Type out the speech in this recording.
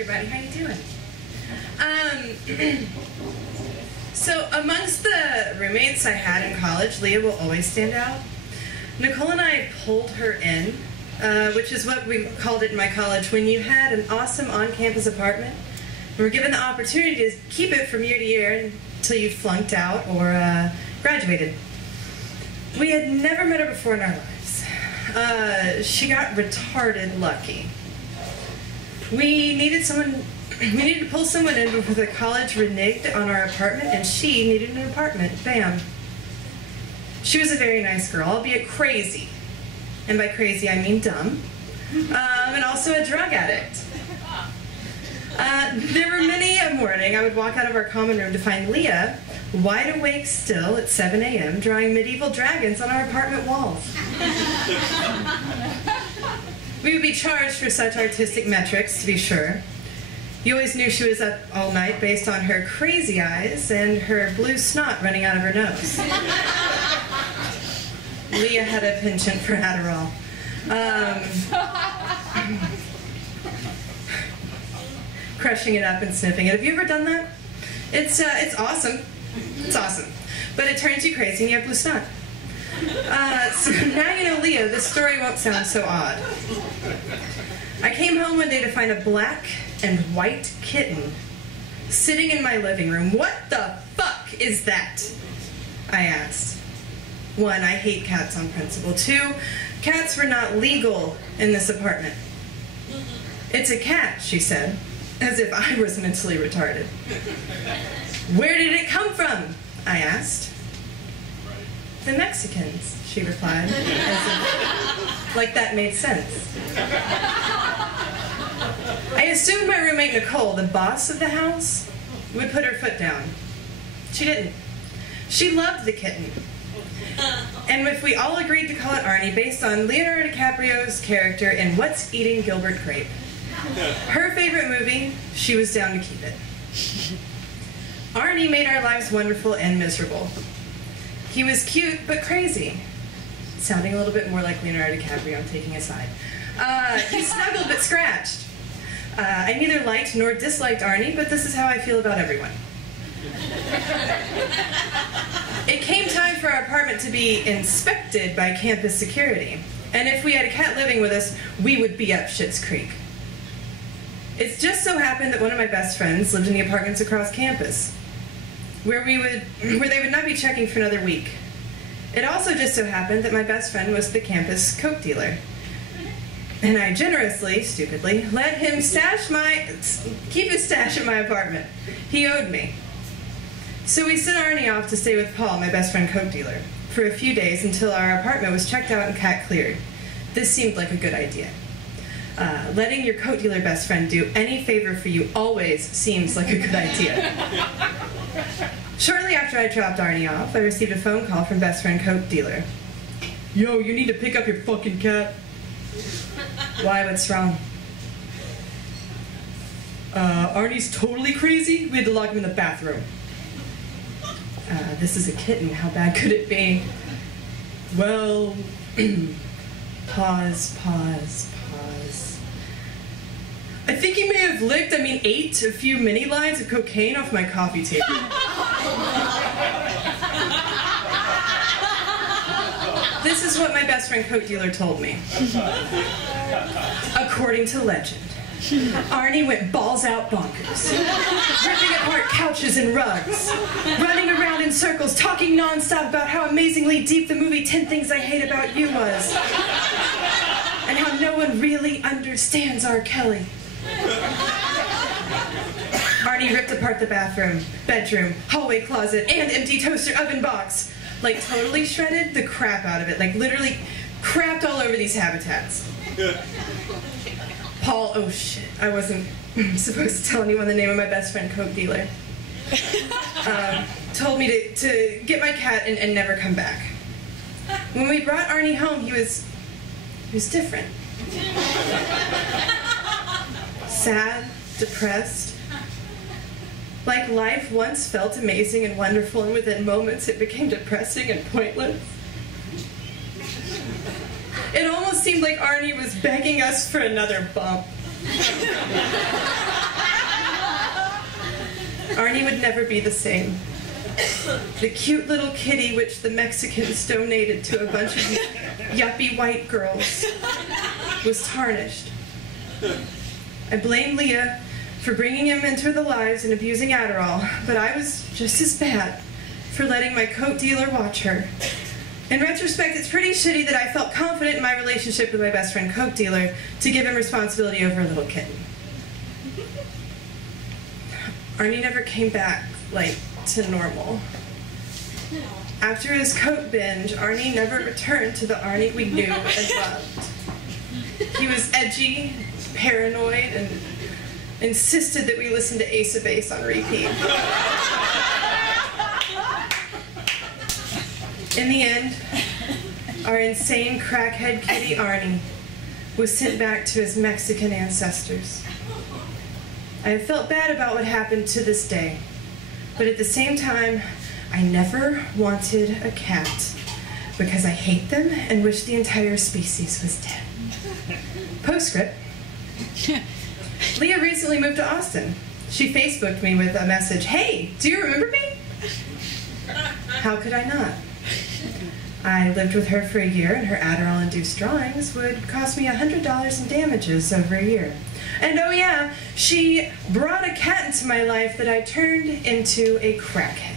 everybody, how you doing? So amongst the roommates I had in college, Leah will always stand out. Nicole and I pulled her in, which is what we called it in my college, when you had an awesome on-campus apartment and were given the opportunity to keep it from year to year until you flunked out or graduated. We had never met her before in our lives. She got retarded lucky. We needed to pull someone in before the college reneged on our apartment, and she needed an apartment. Bam. She was a very nice girl, albeit crazy. And by crazy, I mean dumb. And also a drug addict. There were many a morning I would walk out of our common room to find Leah wide awake still at 7 a.m. drawing medieval dragons on our apartment walls. We would be charged for such artistic metrics, to be sure. You always knew she was up all night based on her crazy eyes and her blue snot running out of her nose. Leah had a penchant for Adderall. Crushing it up and sniffing it. Have you ever done that? It's awesome. It's awesome. But it turns you crazy and you have blue snot. So now you know Leah, this story won't sound so odd. I came home one day to find a black and white kitten sitting in my living room. What the fuck is that? I asked. 1, I hate cats on principle. 2, cats were not legal in this apartment. It's a cat, she said, as if I was mentally retarded. Where did it come from? I asked. The Mexicans, she replied, as if, like that made sense. I assumed my roommate Nicole, the boss of the house, would put her foot down. She didn't. She loved the kitten. And if we all agreed to call it Arnie based on Leonardo DiCaprio's character in What's Eating Gilbert Grape, her favorite movie, she was down to keep it. Arnie made our lives wonderful and miserable. He was cute, but crazy. Sounding a little bit more like Leonardo DiCaprio, I'm taking a side. He snuggled but scratched. I neither liked nor disliked Arnie, but this is how I feel about everyone. It came time for our apartment to be inspected by campus security. And if we had a cat living with us, we would be up Schitt's Creek. It just so happened that one of my best friends lived in the apartments across campus, where they would not be checking for another week. It also just so happened that my best friend was the campus coke dealer. And I generously, stupidly, let him keep his stash in my apartment. He owed me. So we sent Arnie off to stay with Paul, my best friend coke dealer, for a few days until our apartment was checked out and cat cleared. This seemed like a good idea. Letting your coke dealer best friend do any favor for you always seems like a good idea. Shortly after I dropped Arnie off, I received a phone call from best friend coke dealer. Yo, you need to pick up your fucking cat. Why, what's wrong? Arnie's totally crazy. We had to lock him in the bathroom. This is a kitten. How bad could it be? Well, pause. I think he may have ate a few mini lines of cocaine off my coffee table. This is what my best friend coke dealer told me. According to legend, Arnie went balls out bonkers, ripping apart couches and rugs, running around in circles, talking nonstop about how amazingly deep the movie 10 Things I Hate About You was, and how no one really understands R. Kelly. Arnie ripped apart the bathroom, bedroom, hallway closet, and empty toaster oven box. Like, totally shredded the crap out of it. Like, literally crapped all over these habitats. Paul, oh shit, I wasn't supposed to tell anyone the name of my best friend coke dealer. Told me to get my cat and never come back. When we brought Arnie home, he was different. Sad, depressed. Like life once felt amazing and wonderful, and within moments it became depressing and pointless. It almost seemed like Arnie was begging us for another bump. Arnie would never be the same. The cute little kitty which the Mexicans donated to a bunch of yuppie white girls was tarnished. I blame Leah for bringing him into their lives and abusing Adderall, but I was just as bad for letting my coke dealer watch her. In retrospect, it's pretty shitty that I felt confident in my relationship with my best friend coke dealer to give him responsibility over a little kitten. Arnie never came back, like, to normal. After his coke binge, Arnie never returned to the Arnie we knew and loved. He was edgy, paranoid, and insisted that we listen to Ace of Base on repeat. In the end, our insane crackhead kitty Arnie was sent back to his Mexican ancestors. I have felt bad about what happened to this day, but at the same time, I never wanted a cat because I hate them and wish the entire species was dead. Postscript. Leah recently moved to Austin. She Facebooked me with a message, "Hey, do you remember me?" How could I not? I lived with her for a year, and her Adderall-induced drawings would cost me $100 in damages over a year. And oh yeah, she brought a cat into my life that I turned into a crackhead.